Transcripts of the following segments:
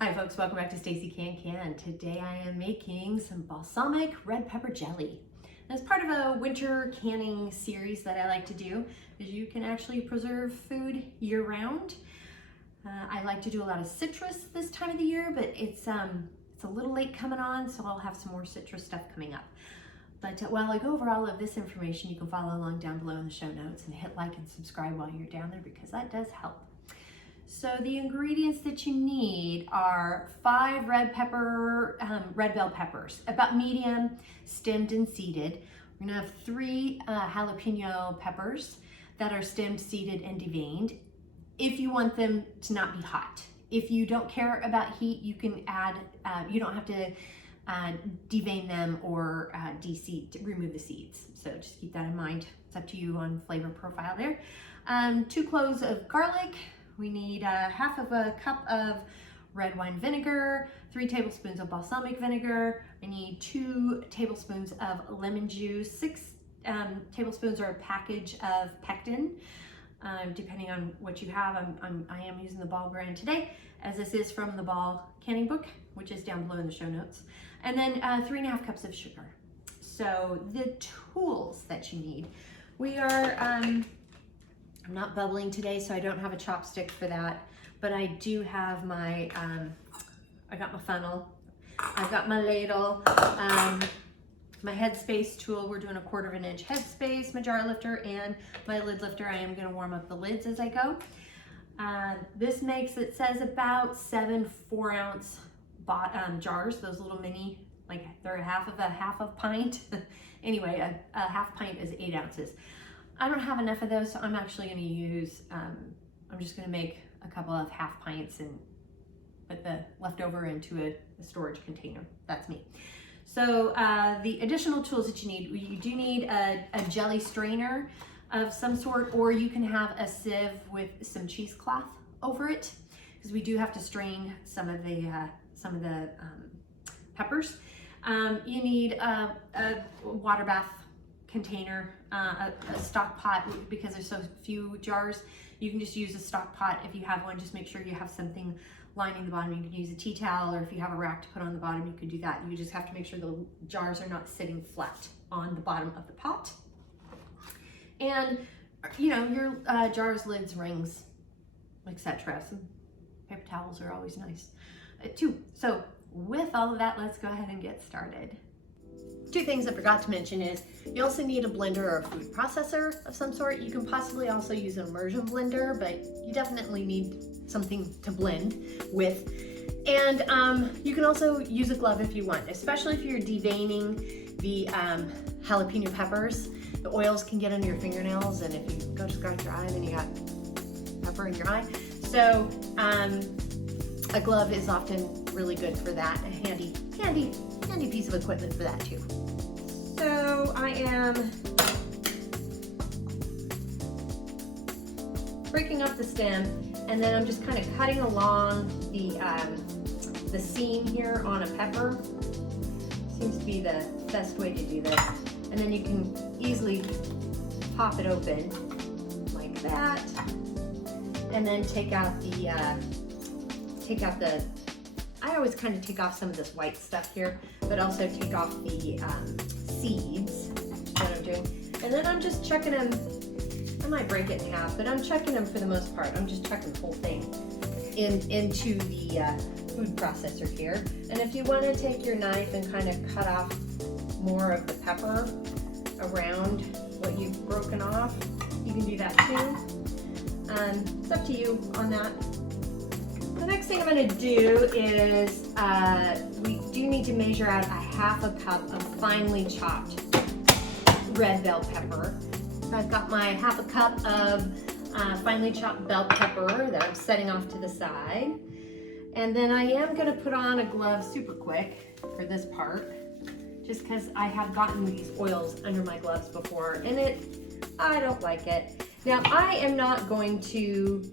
Hi folks, welcome back to Stacey Can. Today I am making some balsamic red pepper jelly. As part of a winter canning series that I like to do, is you can actually preserve food year-round. I like to do a lot of citrus this time of the year, but it's a little late coming on, so I'll have some more citrus stuff coming up. But while I go over all of this information, you can follow along down below in the show notes and hit like and subscribe while you're down there because that does help. So the ingredients that you need are 5 red bell peppers, about medium, stemmed and seeded. We're gonna have 3 jalapeno peppers that are stemmed, seeded, and deveined. If you want them to not be hot. If you don't care about heat, you can add, you don't have to devein them or remove the seeds. So just keep that in mind. It's up to you on flavor profile there. 2 cloves of garlic. We need half of a cup of red wine vinegar, 3 tablespoons of balsamic vinegar. I need 2 tablespoons of lemon juice, 6 tablespoons or a package of Pectin, depending on what you have. I am using the Ball brand today, as this is from the Ball canning book, which is down below in the show notes. And then 3½ cups of sugar. So the tools that you need, we are, I'm not bubbling today, so I don't have a chopstick for that, but I do have my, I got my funnel, I've got my ladle, my Headspace tool. We're doing a 1/4 inch Headspace, my jar lifter, and my lid lifter. I am gonna warm up the lids as I go. This makes, it says about 7 4-ounce jars, those little mini, like they're half a pint. Anyway, a half pint is 8 ounces. I don't have enough of those, so I'm actually going to use, I'm just going to make a couple of half pints and put the leftover into a storage container. That's me. So the additional tools that you need, you do need a jelly strainer of some sort, or you can have a sieve with some cheesecloth over it, because we do have to strain some of the peppers. You need a water bath container, a stock pot, because there's so few jars. You can just use a stock pot if you have one. Just make sure you have something lining the bottom. You can use a tea towel, or if you have a rack to put on the bottom, you could do that. You just have to make sure the jars are not sitting flat on the bottom of the pot. And you know, your jars, lids, rings, etc. Some paper towels are always nice too. So with all of that, let's go ahead and get started. 2 things I forgot to mention is you also need a blender or a food processor of some sort. You can possibly also use an immersion blender, but you definitely need something to blend with. And you can also use a glove if you want, especially if you're deveining the jalapeno peppers. The oils can get under your fingernails, and if you go to scratch your eye, then you got pepper in your eye. So a glove is often really good for that. A handy piece of equipment for that too. So I am breaking up the stem, and then I'm just kind of cutting along the seam here on a pepper. Seems to be the best way to do this. And then you can easily pop it open like that, and then take out the I always kind of take off some of this white stuff here, but also take off the seeds that I'm doing. And then I'm just chucking them, I might break it in half, but I'm chucking them for the most part. I'm just chucking the whole thing into the food processor here. And if you want to take your knife and kind of cut off more of the pepper around what you've broken off, you can do that too. It's up to you on that. The next thing I'm going to do is we do need to measure out a half a cup of finely chopped red bell pepper. So I've got my half a cup of finely chopped bell pepper that I'm setting off to the side. And then I am going to put on a glove super quick for this part, just because I have gotten these oils under my gloves before, and I don't like it. Now I am not going to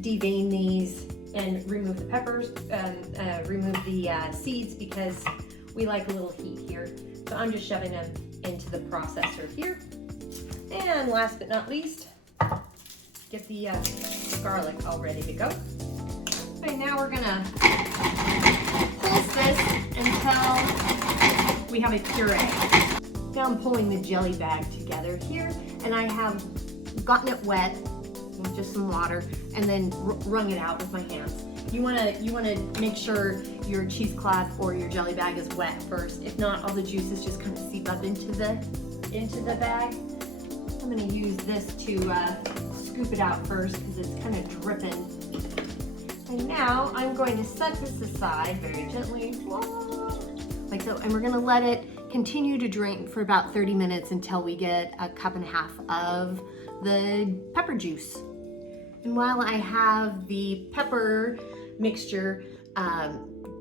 devein these and remove the peppers, remove the seeds, because we like a little heat here. So I'm just shoving them into the processor here. And last but not least, get the garlic all ready to go. Okay, now we're gonna we have a puree. Now I'm pulling the jelly bag together here, and I have gotten it wet with just some water and then wrung it out with my hands. You wanna make sure your cheesecloth or your jelly bag is wet first. If not, all the juices just kind of seep up into the bag. I'm gonna use this to scoop it out first because it's kind of dripping. And now I'm going to set this aside very gently, like so, and we're gonna let it continue to drain for about 30 minutes until we get a cup and a half of the pepper juice. And while I have the pepper mixture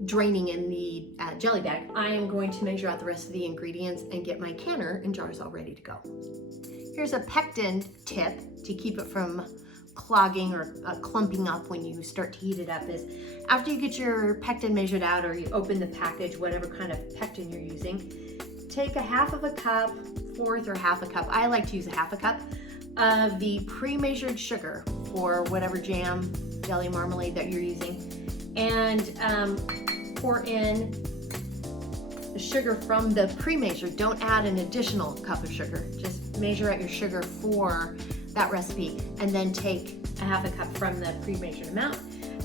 draining in the jelly bag, I am going to measure out the rest of the ingredients and get my canner and jars all ready to go. Here's a pectin tip to keep it from clogging or clumping up when you start to heat it up is after you get your pectin measured out or you open the package, whatever kind of pectin you're using, take a half of a cup, fourth or half a cup, I like to use a half a cup, of the pre-measured sugar for whatever jam, jelly, marmalade that you're using, and pour in the sugar from the pre-measured. Don't add an additional cup of sugar. Just measure out your sugar for that recipe and then take a half a cup from the pre-measured amount.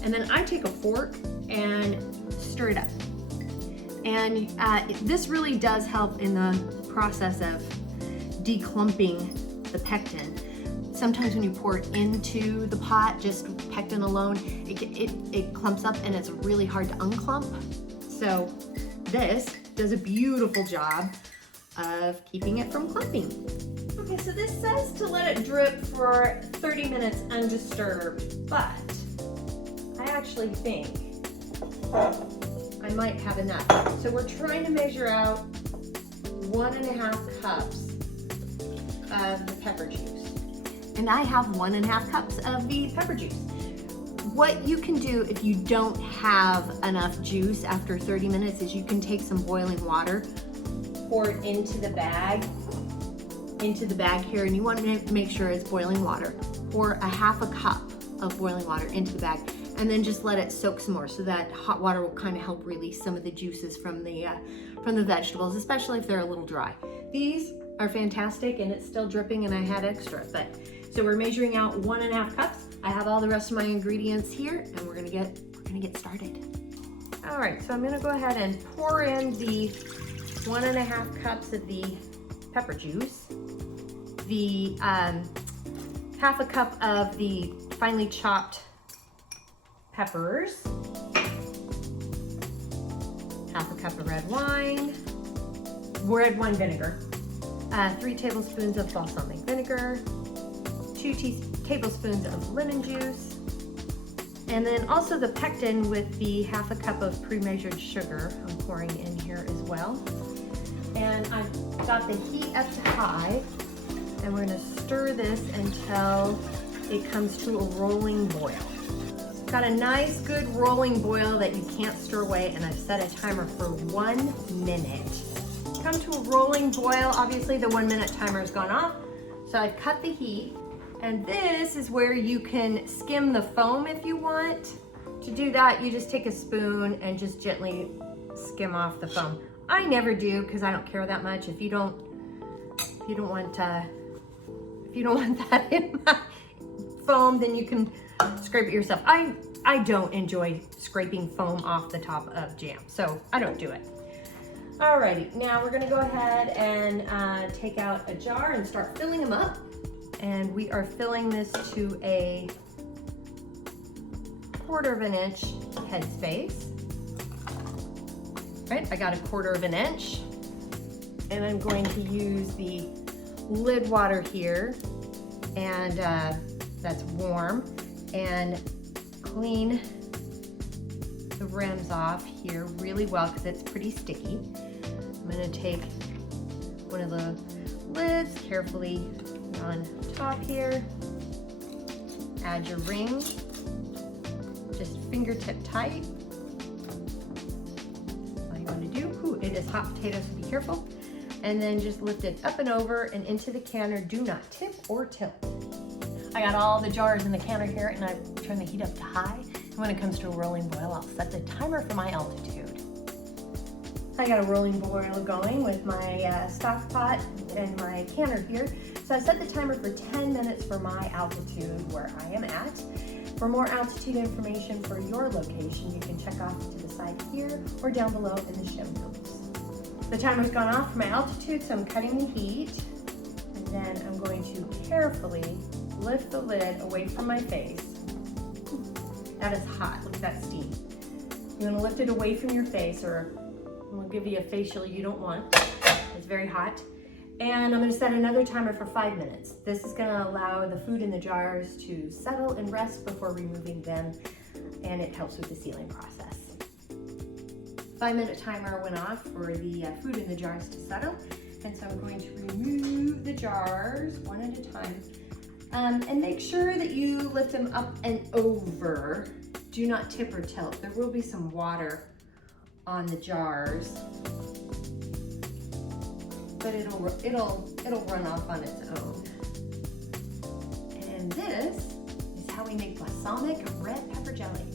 And then I take a fork and stir it up. And this really does help in the process of declumping the pectin. Sometimes when you pour it into the pot, just pectin alone, it clumps up and it's really hard to unclump. So this does a beautiful job of keeping it from clumping. Okay, so this says to let it drip for 30 minutes undisturbed, but I actually think I might have enough. So we're trying to measure out 1.5 cups of the pepper juice. And I have 1.5 cups of the pepper juice. What you can do if you don't have enough juice after 30 minutes is you can take some boiling water, pour it into the bag here, and you want to make sure it's boiling water. Pour a half a cup of boiling water into the bag, and then just let it soak some more so that hot water will kind of help release some of the juices from the vegetables, especially if they're a little dry. These are fantastic, and it's still dripping, and I had extra, but so we're measuring out 1.5 cups. I have all the rest of my ingredients here, and we're gonna get started. All right, so I'm gonna go ahead and pour in the 1.5 cups of the pepper juice, the half a cup of the finely chopped peppers, half a cup of red wine vinegar, 3 tablespoons of balsamic vinegar, 2 tablespoons of lemon juice, and then also the pectin with the half a cup of pre-measured sugar I'm pouring in here as well. And I've got the heat up to high, and we're gonna stir this until it comes to a rolling boil. It's got a nice good rolling boil that you can't stir away, and I've set a timer for 1 minute. Come to a rolling boil, obviously the 1 minute timer has gone off, so I've cut the heat. And this is where you can skim the foam if you want. To do that, you just take a spoon and just gently skim off the foam. I never do because I don't care that much. If you don't want that in my foam, then you can scrape it yourself. I don't enjoy scraping foam off the top of jam, so I don't do it. Alrighty, now we're gonna go ahead and take out a jar and start filling them up. And we are filling this to a 1/4 inch Headspace. Right, I got a 1/4 inch. And I'm going to use the lid water here, and that's warm, and clean the rims off here really well because it's pretty sticky. I'm gonna take one of the lids carefully on top here, add your ring, just fingertip tight. All you want to do, ooh, it is hot potatoes, so be careful. And then just lift it up and over and into the canner. Do not tip or tilt. I got all the jars in the canner here, and I've turned the heat up to high. And when it comes to a rolling boil, I'll set the timer for my altitude. I got a rolling boil going with my stock pot and my canner here. So I set the timer for 10 minutes for my altitude where I am at. For more altitude information for your location, you can check off to the side here or down below in the show notes. The timer's gone off for my altitude, so I'm cutting the heat. And then I'm going to carefully lift the lid away from my face. That is hot, look at that steam. You're gonna lift it away from your face, or we'll give you a facial you don't want. It's very hot. And I'm gonna set another timer for 5 minutes. This is gonna allow the food in the jars to settle and rest before removing them, and it helps with the sealing process. 5-minute timer went off for the food in the jars to settle, and so I'm going to remove the jars one at a time. And make sure that you lift them up and over. Do not tip or tilt. There will be some water on the jars, but it'll run off on its own. And this is how we make balsamic red pepper jelly.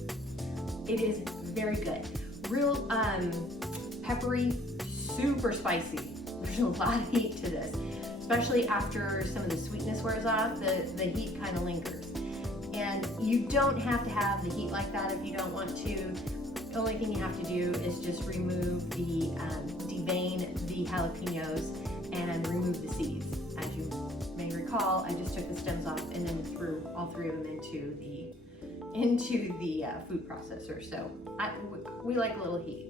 It is very good. Real peppery, super spicy. There's a lot of heat to this, especially after some of the sweetness wears off, the heat kind of lingers. And you don't have to have the heat like that if you don't want to. The only thing you have to do is just remove the, devein the jalapenos and remove the seeds. As you may recall, I just took the stems off and then threw all 3 of them into the food processor. So we like a little heat.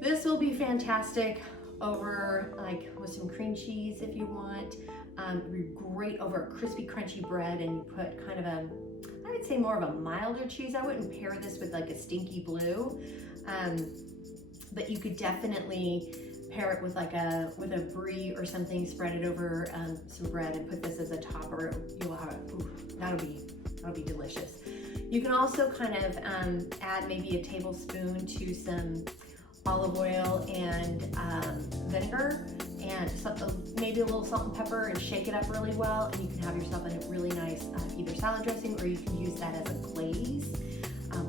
This will be fantastic over like with some cream cheese if you want. Great over a crispy, crunchy bread, and you put kind of a, I would say more of a milder cheese. I wouldn't pair this with like a stinky blue, but you could definitely pair it with like a brie or something. Spread it over some bread and put this as a topper. You'll have that'll be delicious. You can also kind of add maybe a tablespoon to some olive oil and vinegar, and maybe a little salt and pepper, and shake it up really well, and you can have yourself a really nice either salad dressing, or you can use that as a glaze.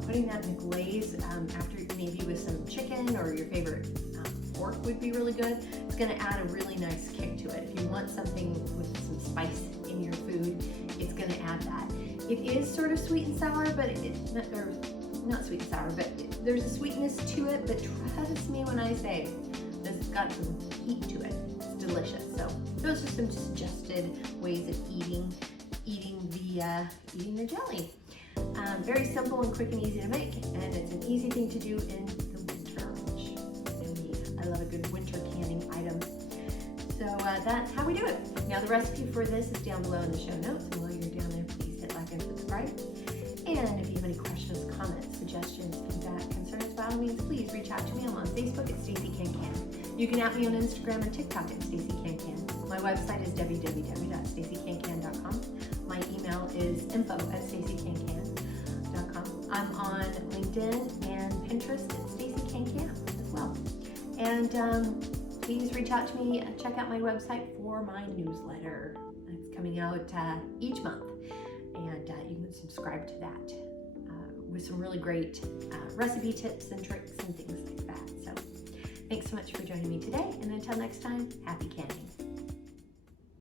Putting that in the glaze after maybe with some chicken or your favorite pork would be really good. It's going to add a really nice kick to it. If you want something with some spice in your food, it's going to add that. It is sort of sweet and sour, but it's not sweet and sour, but there's a sweetness to it. But trust me when I say this has got some heat to it. It's delicious. So those are some suggested ways of eating the jelly. Very simple and quick and easy to make, and it's an easy thing to do in the winter, which I love a good winter canning item. So that's how we do it. Now the recipe for this is down below in the show notes, and while you're down there, please hit like and subscribe. And if you have any questions, comments, suggestions, feedback, concerns, by all means, please reach out to me. I'm on Facebook at Stacey Can. You can at me on Instagram and TikTok at Stacey Can. My website is www.staceycancan.com. My email is info@staceycancan.com. I'm on LinkedIn and Pinterest at Stacey Can as well. And please reach out to me and check out my website for my newsletter. It's coming out each month, and you can subscribe to that with some really great recipe tips and tricks and things like that. So thanks so much for joining me today, and until next time, happy canning.